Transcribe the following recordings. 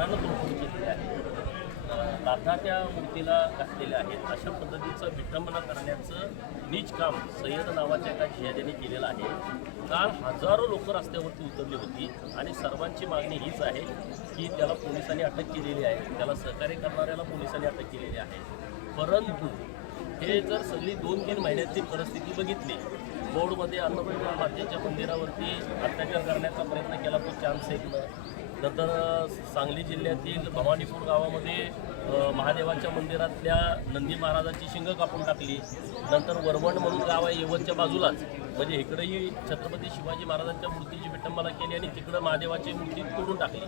दगडानं प्रफुल्लित केलेले आहे अं, लाथा त्या मूर्तीला घातलेल्या आहेत. अशा पद्धतीचं विटंबना करण्याचं नीच काम सय्यद नावाच्या एका जिहाद्याने केलेलं आहे. काल हजारो लोक रस्त्यावरती उतरली होती आणि सर्वांची मागणी हीच आहे की त्याला पोलिसांनी अटक केलेली आहे. त्याला सहकार्य करणाऱ्याला पोलिसांनी अटक केलेली आहे. परंतु हे जर सगळी दोन तीन महिन्यातली परिस्थिती बघितली बोर्डमध्ये अन्नपूर्णा मातेच्या मंदिरावरती अत्याचार करण्याचा प्रयत्न केला तो चान्स ऐकलं नंतर सांगली जिल्ह्यातील भवानीपूर गावामध्ये महादेवाच्या मंदिरातल्या नंदी महाराजाची शिंग कापून टाकली. नंतर वरवण म्हणून गाव आहे येवतच्या बाजूलाच. म्हणजे इकडेही छत्रपती शिवाजी महाराजांच्या मूर्तीची विटंबना केली आणि तिकडं महादेवाची मूर्ती तोडून टाकली.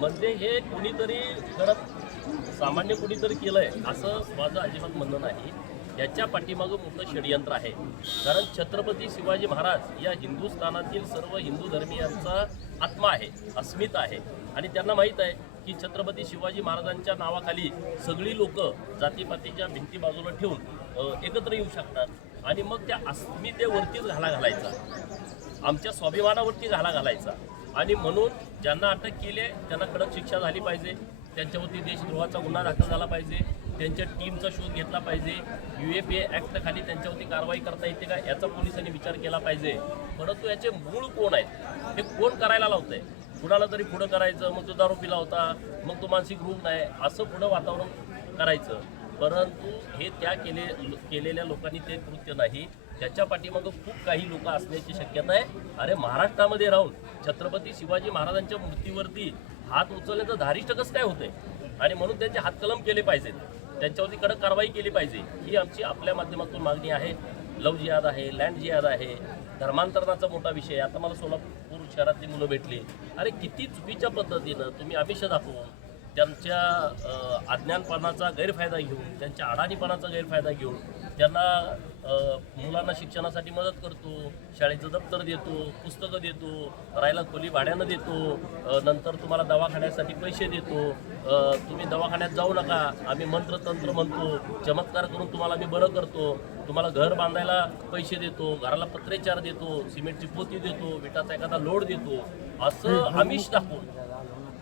म्हणजे हे कुणीतरी करत सामान्य कुणीतरी केलं आहे असं माझं अजिबात म्हणणं नाही. याच्या पाठीमागं मोठं षडयंत्र आहे. कारण छत्रपती शिवाजी महाराज या हिंदुस्थानातील सर्व हिंदू धर्मियांचा आत्मा आहे अस्मिता आहे. आणि त्यांना माहीत आहे की छत्रपती शिवाजी महाराजांच्या नावाखाली सगळी लोक जातीपातीच्या भिंती बाजूला ठेवून एकत्र येऊ शकतात. आणि मग त्या अस्मितेवरतीच घाला घालायचा. आमच्या स्वाभिमानावरती घाला घालायचा. आणि म्हणून ज्यांना अटक केली आहे त्यांना कडक शिक्षा झाली पाहिजे. त्यांच्यावरती देशद्रोहाचा गुन्हा दाखल झाला पाहिजे. त्यांच्या टीमचा शोध घेतला पाहिजे. यू एफ ए ॲक्टखाली त्यांच्यावरती कारवाई करता येते का याचा पोलिसांनी विचार केला पाहिजे. परंतु याचे मूळ कोण आहेत? हे कोण करायला लावतंय? कुणाला तरी पुढं करायचं मग तो दारू पिला होता मग तो मानसिक रूप नाही असं पुढं वातावरण करायचं. परंतु हे त्या केले केलेल्या लोकांनी ते कृत्य नाही. त्याच्या पाठीमागं खूप काही लोक असण्याची शक्यता आहे. अरे महाराष्ट्रामध्ये राहून छत्रपती शिवाजी महाराजांच्या मूर्तीवरती हात उचलण्याचं धारिष्ट कसं काय होतंय? आणि म्हणून त्यांचे हातकलम केले पाहिजेत. त्यांच्यावरती कडक कारवाई केली पाहिजे. ही आमची आपल्या माध्यमातून मागणी आहे. लव जिहाद आहे लँड जिहाद आहे धर्मांतरणाचा मोठा विषय आता मला सोलापूर शहरातली मुलं भेटली. अरे किती चुकीच्या पद्धतीनं तुम्ही आमिष दाखवून त्यांच्या अज्ञानपणाचा गैरफायदा घेऊन त्यांच्या अडाणीपणाचा गैरफायदा घेऊन त्यांना मुलांना शिक्षणासाठी मदत करतो शाळेचं दप्तर देतो पुस्तकं देतो राहायला खोली भाड्यानं देतो नंतर तुम्हाला दवाखान्यासाठी पैसे देतो तुम्ही दवाखान्यात जाऊ नका आम्ही मंत्र तंत्र म्हणतो चमत्कार करून तुम्हाला आम्ही बरं करतो तुम्हाला घर बांधायला पैसे देतो घराला पत्रेचार देतो सिमेंटची पोती देतो विटाचा एखादा लोड देतो असं आमिष दाखवून.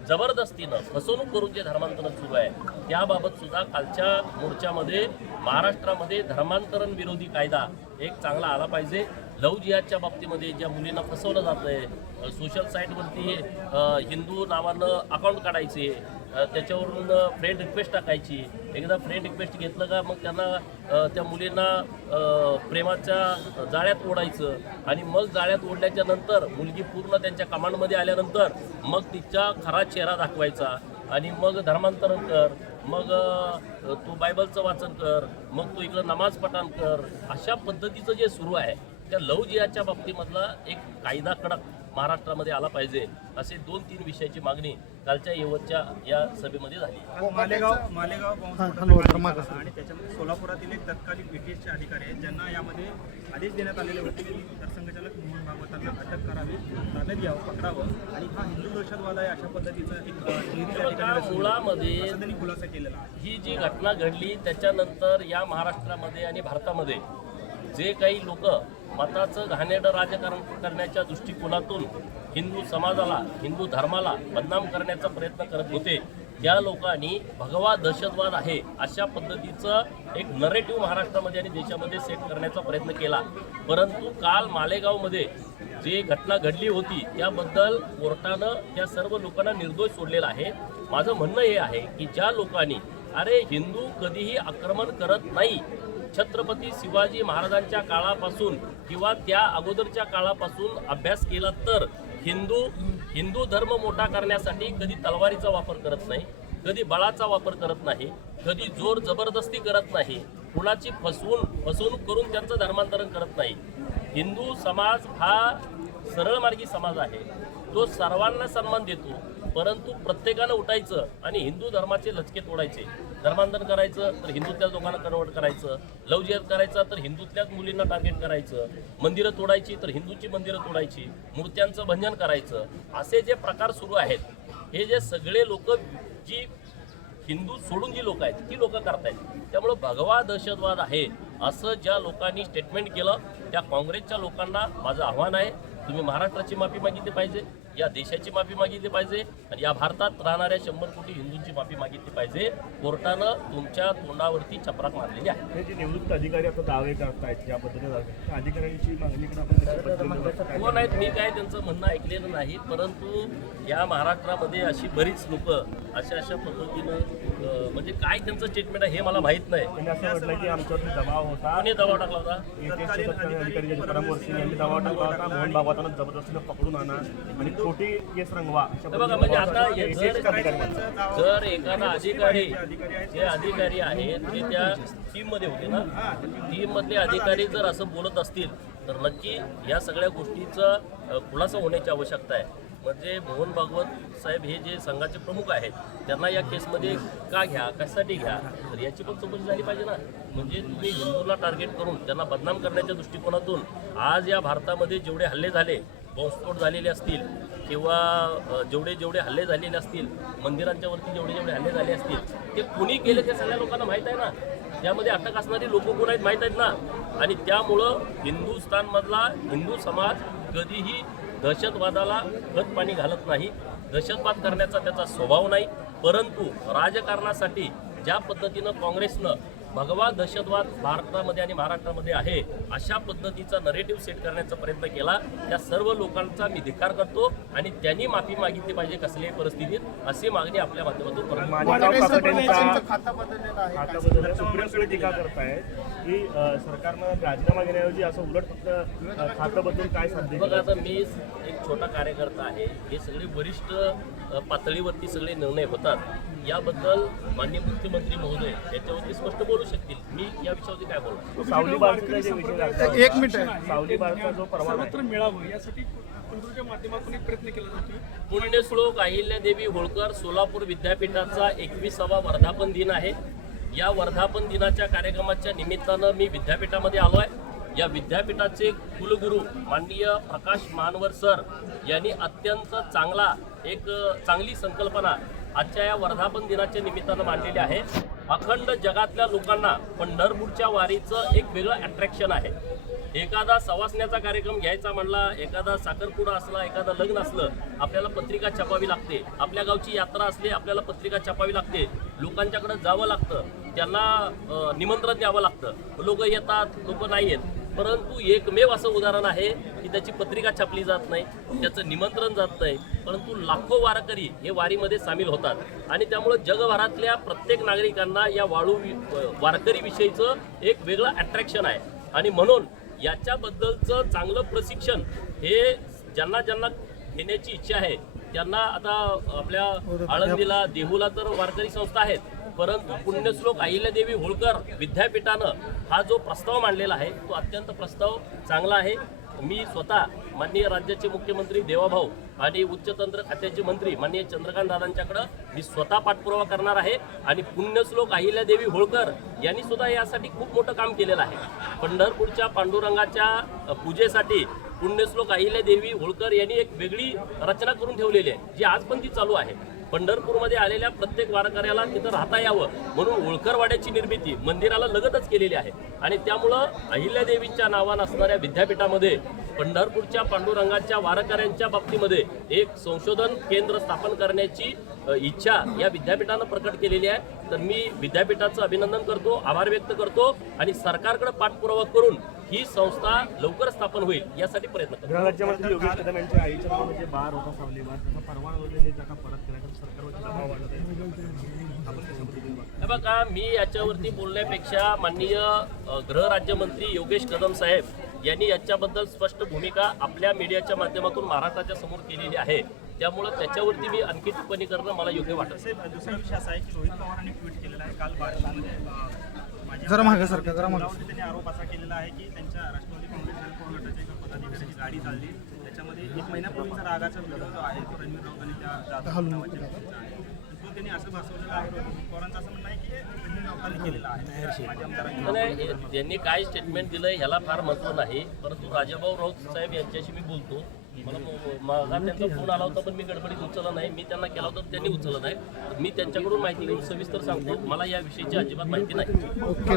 जबरदस्तीनं फसवणूक करून जे धर्मांतरण सुरू आहे त्याबाबत सुद्धा कालच्या मोर्चामध्ये महाराष्ट्रामध्ये धर्मांतरण विरोधी कायदा एक चांगला आला पाहिजे. लव जिहादच्या बाबतीमध्ये ज्या मुलींना फसवलं जातं आहे सोशल साईटवरती हिंदू नावानं अकाउंट काढायचे त्याच्यावरून फ्रेंड रिक्वेस्ट टाकायची. एकदा फ्रेंड रिक्वेस्ट घेतलं का मग त्यांना त्या मुलींना प्रेमाच्या जाळ्यात ओढायचं. आणि मग जाळ्यात ओढल्याच्या नंतर मुलगी पूर्ण त्यांच्या कमांडमध्ये आल्यानंतर मग तिचा खरा चेहरा दाखवायचा. आणि मग धर्मांतरण कर मग तू बायबलचं वाचन कर मग तू इकडं नमाज पठाण कर. अशा पद्धतीचं जे सुरू आहे त्या लव जिहाच्या बाबतीमधला एक कायदा कडक महाराष्ट्रामध्ये आला पाहिजे असे दोन तीन विषयाची मागणी कालच्या यवतच्या या सभेमध्ये झाली. आज मालेगाव मालेगाव हा, आणि त्याच्यामध्ये सोलापुरातील एक तत्कालीन बीटीएसचे अधिकारी आहेत ज्यांना यामध्ये आदेश देण्यात आलेले होते की सरसंघचालक मोहन भागवतांना अटक करावी ताब्यात घ्यावं पकडावं. आणि हा हिंदू दहशतवाद आहे अशा पद्धतीचा एक. मुळामध्ये त्यांनी खुलासा केलेला आहे. ही जी घटना घडली त्याच्यानंतर या महाराष्ट्रामध्ये आणि भारतामध्ये जे काही लोक मताचं घाणेरडं राजकारण करण्याच्या दृष्टिकोनातून हिंदू समाजाला हिंदू धर्माला बदनाम करण्याचा प्रयत्न करत होते त्या लोकांनी भगवा दहशतवाद आहे अशा पद्धतीचं एक नरेटिव्ह महाराष्ट्रामध्ये आणि देशामध्ये सेट करण्याचा प्रयत्न केला. परंतु काल मालेगावमध्ये जे घटना घडली होती त्याबद्दल कोर्टानं त्या सर्व लोकांना निर्दोष सोडलेला आहे. माझं म्हणणं हे आहे की ज्या लोकांनी अरे हिंदू कधीही आक्रमण करत नाही छत्रपती शिवाजी महाराजांच्या काळापासून किंवा त्या अगोदरच्या काळापासून अभ्यास केला तर हिंदू हिंदू धर्म मोठा करण्यासाठी कधी तलवारीचा वापर करत नाही कधी बळाचा वापर करत नाही कधी जोर जबरदस्ती करत नाही कुणाची फसवून फसवणूक करून त्यांचं धर्मांतरण करत नाही. हिंदू समाज हा सरळमार्गी समाज आहे. तो सर्वांना सन्मान देतो परंतु प्रत्येकानं उठायचं आणि हिंदू धर्माचे लचके तोडायचे. धर्मांतरण करायचं तर हिंदूतल्या लोकांना कन्वर्ट करायचं. लव जिहाद करायचा तर हिंदूतल्याच मुलींना टार्गेट करायचं. मंदिरं तोडायची तर हिंदूची मंदिरं तोडायची. मूर्त्यांचं भंजन करायचं. असे जे प्रकार सुरू आहेत हे जे सगळे लोक जी हिंदू सोडून जी लोक आहेत ती लोक करतायत. त्यामुळं भगवा दहशतवाद आहे असं ज्या लोकांनी स्टेटमेंट केलं त्या काँग्रेसच्या लोकांना माझं आव्हान आहे. तुम्ही महाराष्ट्राची माफी मागितली पाहिजे. या देशाची माफी मागितली पाहिजे आणि या भारतात राहणाऱ्या शंभर कोटी हिंदूंची माफी मागितली पाहिजे. कोर्टानं तुमच्या तोंडावरती चपराक मारलेली आहे. जे निवृत्त अधिकारी आता दावे करतायत पद्धतीने त्या अधिकाऱ्यांची बघताय? कोण आहेत मी काय त्यांचं म्हणणं ऐकलेलं नाही परंतु या महाराष्ट्रामध्ये अशी बरीच लोक अशा अशा पद्धतीनं म्हणजे काय त्यांचं स्टेटमेंट आहे हे मला माहीत नाही. दबाव होता. कोणी दबाव टाकला होता? दबाव टाकला होता मोहन भागवतांना जबरदस्तीनं पकडून आणा. आणि खोटी केस रंगवा. बघा म्हणजे आता जर. जर एखादा अधिकारी जे अधिकारी आहेत ते त्या टीममध्ये होते ना? टीम मधले अधिकारी जर असं बोलत असतील तर नक्की या सगळ्या गोष्टीचा खुलासा होण्याची आवश्यकता आहे. म्हणजे मोहन भागवत साहेब हे जे संघाचे प्रमुख आहेत त्यांना या केसमध्ये का घ्या कशासाठी घ्या तर याची पण चौकशी झाली पाहिजे ना. म्हणजे तुम्ही हिंदूला टार्गेट करून त्यांना बदनाम करण्याच्या दृष्टिकोनातून आज या भारतामध्ये जेवढे हल्ले झाले बॉम्बस्फोट झालेले असतील किंवा जेवढे जेवढे हल्ले झालेले असतील मंदिरांच्या वरती जेवढे जेवढे हल्ले झाले असतील ते कुणी केले ते सगळ्या लोकांना माहीत आहे ना? यामध्ये अटक असणारी लोक कोण आहेत माहीत आहेत ना? आणि त्यामुळं हिंदुस्थानमधला हिंदू समाज कधीही दहशतवादाला खत पाणी घालत नाही. दहशतवाद करण्याचा त्याचा स्वभाव नाही. परंतु राजकारणासाठी ज्या पद्धतीनं काँग्रेसनं भगवा दहशतवाद भारतामध्ये आणि महाराष्ट्रामध्ये आहे अशा पद्धतीचा नरेटिव्ह सेट करण्याचा प्रयत्न केला. त्या सर्व लोकांचा मी धिक्कार करतो आणि त्यांनी माफी मागितली पाहिजे कसल्याही परिस्थितीत अशी मागणी आपल्या माध्यमातून करतो टीका की सरकारनं राजीनामा घेण्याऐवजी असं उलट फक्त काय बघा आता मी एक छोटा कार्यकर्ता आहे. हे सगळे वरिष्ठ पातळीवरती सगळे निर्णय होतात. याबद्दल माननीय मुख्यमंत्री महोदय याच्यावरती स्पष्ट बोलू शकतील? मी या विषयावरती काय बोलतो सावली बारचा जे विषय लागला एक मिनिट. आहे सावली बारचा जो परवाना मिळावं. यासाठी पंढरपूरच्या माध्यमातून एक प्रयत्न केला जातोय. पुण्यश्लोक अहिल्यादेवी होळकर सोलापूर विद्यापीठाचा एकविसावा वर्धापन दिन आहे. या वर्धापन दिनाच्या कार्यक्रमाच्या निमित्तानं मी विद्यापीठामध्ये आलो आहे या विद्यापीठाचे कुलगुरू माननीय प्रकाश मानवर सर यांनी अत्यंत चांगला एक चांगली संकल्पना आजच्या या वर्धापन दिनाच्या निमित्तानं मांडलेली आहे. अखंड जगातल्या लोकांना पंढरपूरच्या वारीचं एक वेगळं अट्रॅक्शन आहे. एखादा सवासण्याचा कार्यक्रम घ्यायचा म्हणला एखादा साखरपुडा असला एखादा लग्न असलं आपल्याला पत्रिका छापावी लागते. आपल्या गावची यात्रा असली आपल्याला पत्रिका छापावी लागते. लोकांच्याकडे जावं लागतं. त्यांना निमंत्रण द्यावं लागतं. लोक येतात लोक नाही येत परंतु एकमेव असं उदाहरण आहे की त्याची पत्रिका छापली जात नाही त्याचं निमंत्रण जात नाही परंतु लाखो वारकरी हे वारीमध्ये सामील होतात. आणि त्यामुळं जगभरातल्या प्रत्येक नागरिकांना या वाळू वारकरी विषयीचं एक वेगळं अट्रॅक्शन आहे. आणि म्हणून याच्याबद्दलचं चांगलं प्रशिक्षण हे ज्यांना ज्यांना घेण्याची इच्छा आहे त्यांना आता आपल्या आळंदीला देहूला तर वारकरी संस्था आहेत परंतु पुण्यश्लोक अहिल्यादेवी होळकर विद्यापीठानं हा जो प्रस्ताव मांडलेला आहे तो अत्यंत प्रस्ताव चांगला आहे. मी स्वतः माननीय राज्याचे मुख्यमंत्री देवाभाऊ आणि उच्चतंत्र खात्याचे मंत्री माननीय चंद्रकांत दादांच्याकडं मी स्वतः पाठपुरावा करणार आहे आणि पुण्यश्लोक अहिल्यादेवी होळकर यांनी सुद्धा यासाठी खूप मोठं काम केलेलं आहे. पंढरपूरच्या पांडुरंगाच्या पूजेसाठी पुण्यश्लोक अहिल्यादेवी होळकर यांनी एक वेगळी रचना करून ठेवलेली आहे जी आज पण ती चालू आहे. पंढरपूरमध्ये आलेल्या प्रत्येक वारकऱ्याला तिथं राहता यावं म्हणून ओळखरवाड्याची निर्मिती मंदिराला लगतच केलेली आहे. आणि त्यामुळं अहिल्यादेवीच्या नावानं असणाऱ्या विद्यापीठामध्ये पंढरपूरच्या पांडुरंगाच्या वारकऱ्यांच्या बाबतीमध्ये एक संशोधन केंद्र स्थापन करण्याची इच्छा या विद्यापीठानं प्रकट केलेली आहे. तर मी विद्यापीठाचं अभिनंदन करतो आभार व्यक्त करतो आणि सरकारकडे पाठपुरावा करून ही संस्था लवकर स्थापन होईल यासाठी प्रयत्न करतो गृहराज्यमंत्री योगेश कदम यांच्या आईच्या म्हणजे बार होता सावली बार त्याचा परवाना वगैरे त्याचा परत तर सरकारवरती दबाव वाढत आहे? हे बघा मी याच्यावरती बोलण्यापेक्षा माननीय अ, गृहराज्यमंत्री योगेश कदम साहेब यांनी याच्याबद्दल स्पष्ट भूमिका आपल्या मीडियाच्या माध्यमातून महाराष्ट्राच्या समोर केलेली आहे त्यामुळं त्याच्यावरती मी आणखी टिप्पणी करणं मला योग्य वाटत नाही. साहेब दुसरा विषय असा आहे की रोहित पवारांनी ट्विट केलेला आहे काल माझ्या जरा मागे सरका, जरा मागे. त्यांनी आरोप असा केलेला आहे की त्यांच्या राष्ट्रवादी काँग्रेस गटाच्या एका पदाधिकाऱ्याची गाडी चालली त्याच्यामध्ये एक महिन्यापूर्वीचा रागाचा व्हिडिओ जो आहे तो रणवीर राऊत आणि त्या जाधव नावाच्या व्यक्तीचा आहे. तो त्यांनी असं भासवलेलं आहे पवारांचं असं म्हणणं आहे की रणवीर राऊतांनी केलेलं आहे. माझ्या आमदारांनी नाही, त्यांनी काय स्टेटमेंट दिलंय ह्याला फार महत्त्व नाही परंतु राजाभाऊ राऊत साहेब यांच्याशी मी बोलतो. मला त्यांचा फोन आला होता पण मी गडबडीत उचलला नाही. मी त्यांना केला होता त्यांनी उचलला नाही. मी त्यांच्याकडून माहिती घेऊन सविस्तर सांगतो. मला या विषयीची अजिबात माहिती नाही.